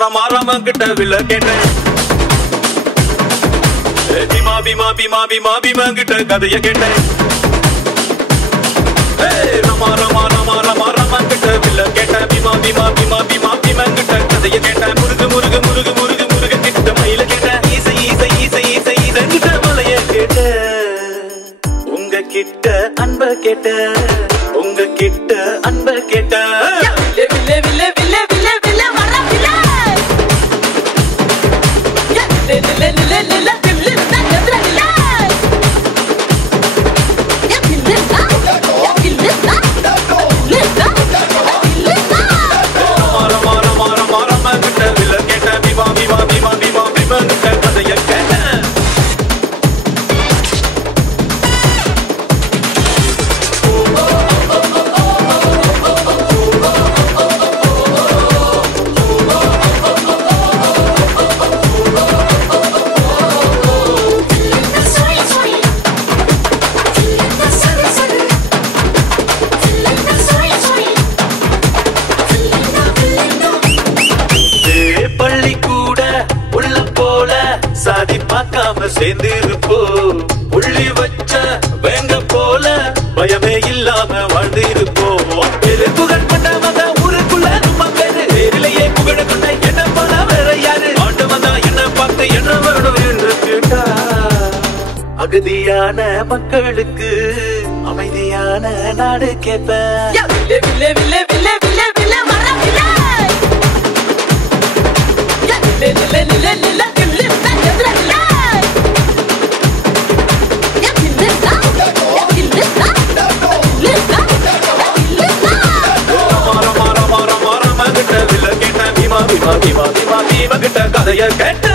ரமா ரமா கிட்ட வில்ல கேட்டேன். பீமா பீமா பீமா பீமா பீமா கிட்ட கதைய கேட்டேன். ரமா ரமா ரமா ரமா ரமா கிட்ட வில்ல கேட்டேன். பீமா பீமா பீமா பீமா பீமா கிட்ட கதைய கேட்டேன். முருகு முருகு முருகு முருகு முருகு கிட்ட மயில கேட்டேன். ஈசை ஈசை ஈசை ஈசை ஈசை கிட்ட மலைய கேட்டேன். உங்க கிட்ட அன்ப கேட்டேன். உங்க கிட்ட அன்ப கேட்டேன். வில்ல வில்ல வில்ல வில்ல வில்ல வர வில்ல வில்ல வில்ல வில்ல வில்ல சாதி பார்க்காம சேர்ந்து இருப்போ. புள்ளி வச்ச வேங்க போல பயமே இல்லாம வாழ்ந்து இருப்போம். புகழ் பண்ணவங்க ஊருக்குள்ள நம்ம பேரு நேரிலேயே புகழ கொண்ட என்ன போல வேற யாரு? ஆண்டவன் தான் என்ன பார்த்து என்ன வேணும் என்று கேட்டா. அகதியான மக்களுக்கு அமைதியான நாடு கேட்பேன். கதைய கேட்ட